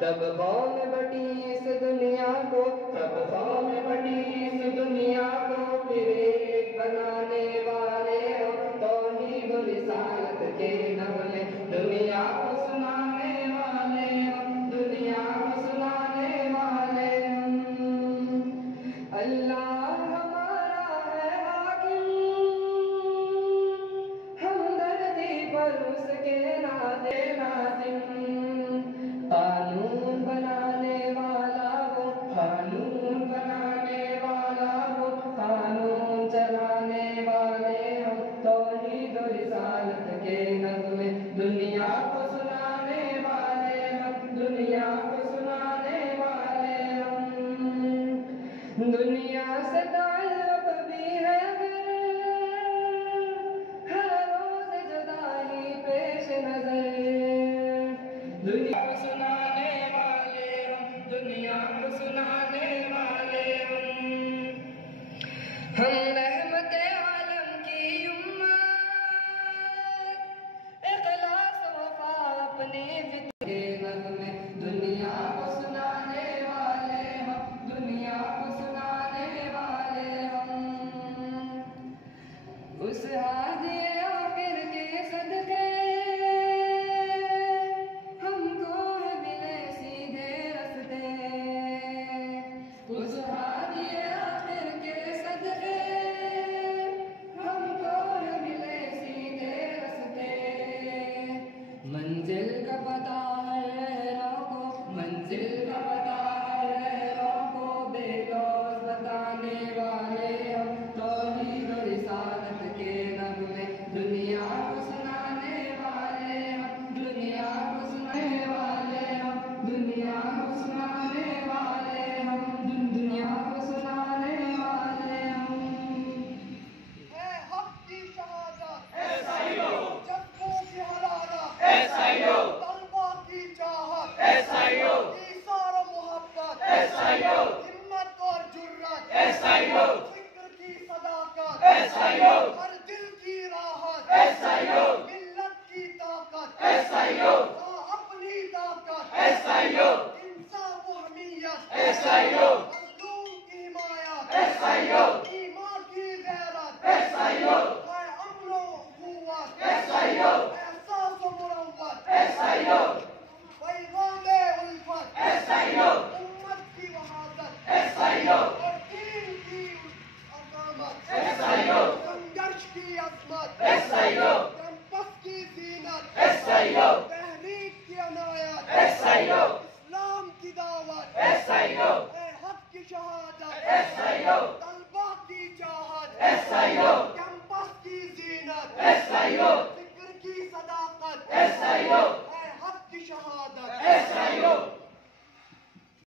تب قوم بٹی اس دنیا کو، تب قوم بٹی اس دنیا کو، پھر ایک بنانے والے ہو، توحید و رسالت کے نغمے دنیا کو سنانے والے ہو، دنیا کو سنانے والے ہم۔ اللہ ہمارا ہے حاکم، ہمدردی پر اس کے نادے لازم، قانون بنانے والا وہ، قانون بنانے والا وہ، قانون چلانے والے ہم، توحید و رسالت کے نغمے دنیا کو سنانے والے ہم، دنیا کو سنانے والے ہم۔ دنیا سے تعلق بھی ہے اگر، ہر روز جدائی پیش نظر، دنیا کو سنانے والے ہم، دنیا کو سنانے والے ہم۔ ہم رحمت عالم کی امت، اخلاص و وفا اپنی فکر کے نغمے دنیا کو سنانے والے ہم، دنیا کو سنانے والے ہم۔ اس ہادی آخر کے صدقے ہم کو ملے سیدھے رستے، اس ہادی آخر کے صدقے ہم کو ملے سیدھے رستے۔ منزل کا پتہ ہر رہنوں کو، منزل کا پتہ ہر رہنوں کو، بے لوز بتانے والے ہم، توحید و رسالت کے نغمے دنیا کو سنانے والے ہم، دنیا کو سنانے والے ہم، دنیا کو سنانے والے ہم، دنیا کو سنانے والے ہم۔ اے حق کی شہادت، ایسا ہی ہو، جذبوں کی حرارت، ایسا ہی ہو، طلبہ کی چاہت، ایسا ہی ہو، ایثار و محبت، ایسا ہی ہو، ہمت اور جرت، ایسا ہی ہو، فکر کی صداقت، ایسا ہی ہو، ہر دل کی راحت، ایسا ہی ہو، ملت کی طاقت، ایسا ہی ہو،